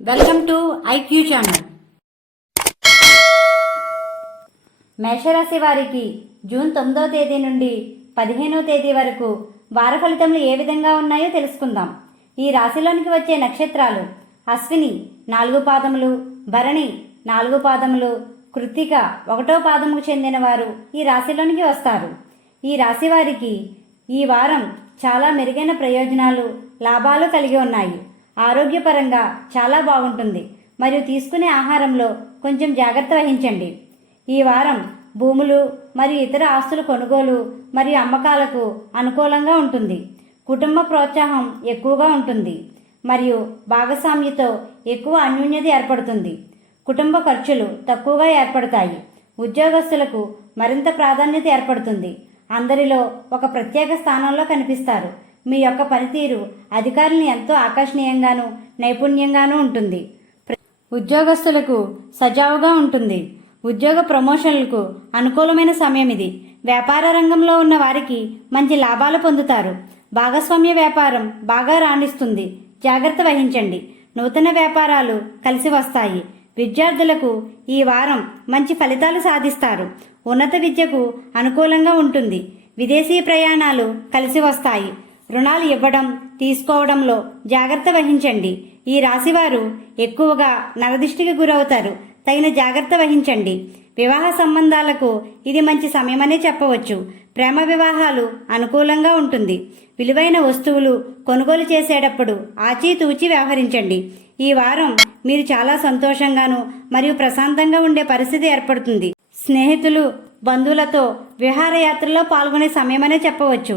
Welcome to IQ channel మేషరాశి వారికి June తొమ్మిదో తేదీ నుండి పదిహేనో తేదీ వరకు వార ఫలితములు ఏ విధంగా ఉన్నాయో తెలుసుకుందాం. ఈ రాశిలోనికి వచ్చే నక్షత్రాలు అశ్విని నాలుగు పాదములు భరణి నాలుగు పాదములు కృత్తిక ఒకటో పాదముకు చెందిన వారు ఈ రాశిలోనికి వస్తారు. ఈ రాశి వారికి ఈ వారం చాలా మెరుగైన ప్రయోజనాలు లాభాలు కలిగి ఉన్నాయి. ఆరోగ్యపరంగా చాలా బాగుంటుంది. మరియు తీసుకునే ఆహారంలో కొంచెం జాగ్రత్త వహించండి. ఈ వారం భూములు మరియు ఇతర ఆస్తుల కొనుగోలు మరియు అమ్మకాలకు అనుకూలంగా ఉంటుంది. కుటుంబ ప్రోత్సాహం ఎక్కువగా ఉంటుంది. మరియు భాగస్వామ్యతో ఎక్కువ అన్యోన్యత ఏర్పడుతుంది. కుటుంబ ఖర్చులు తక్కువగా ఏర్పడతాయి. ఉద్యోగస్తులకు మరింత ప్రాధాన్యత ఏర్పడుతుంది. అందరిలో ఒక ప్రత్యేక స్థానంలో కనిపిస్తారు. మీ యొక్క పనితీరు అధికారులను ఎంతో ఆకర్షణీయంగాను నైపుణ్యంగానూ ఉంటుంది. ఉద్యోగస్తులకు సజావుగా ఉంటుంది. ఉద్యోగ ప్రమోషన్లకు అనుకూలమైన సమయం ఇది. వ్యాపార రంగంలో ఉన్న వారికి మంచి లాభాలు పొందుతారు. భాగస్వామ్య వ్యాపారం బాగా రాణిస్తుంది. జాగ్రత్త వహించండి. నూతన వ్యాపారాలు కలిసి వస్తాయి. విద్యార్థులకు ఈ వారం మంచి ఫలితాలు సాధిస్తారు. ఉన్నత విద్యకు అనుకూలంగా ఉంటుంది. విదేశీ ప్రయాణాలు కలిసి వస్తాయి. రుణాలు ఇవ్వడం తీసుకోవడంలో జాగ్రత్త వహించండి. ఈ రాశివారు ఎక్కువగా నరదిష్టికి గురవుతారు. తగిన జాగ్రత్త వహించండి. వివాహ సంబంధాలకు ఇది మంచి సమయమనే చెప్పవచ్చు. ప్రేమ వివాహాలు అనుకూలంగా ఉంటుంది. విలువైన వస్తువులు కొనుగోలు చేసేటప్పుడు ఆచితూచి వ్యవహరించండి. ఈ వారం మీరు చాలా సంతోషంగాను మరియు ప్రశాంతంగా ఉండే పరిస్థితి ఏర్పడుతుంది. స్నేహితులు బంధువులతో విహారయాత్రలో పాల్గొనే సమయమనే చెప్పవచ్చు.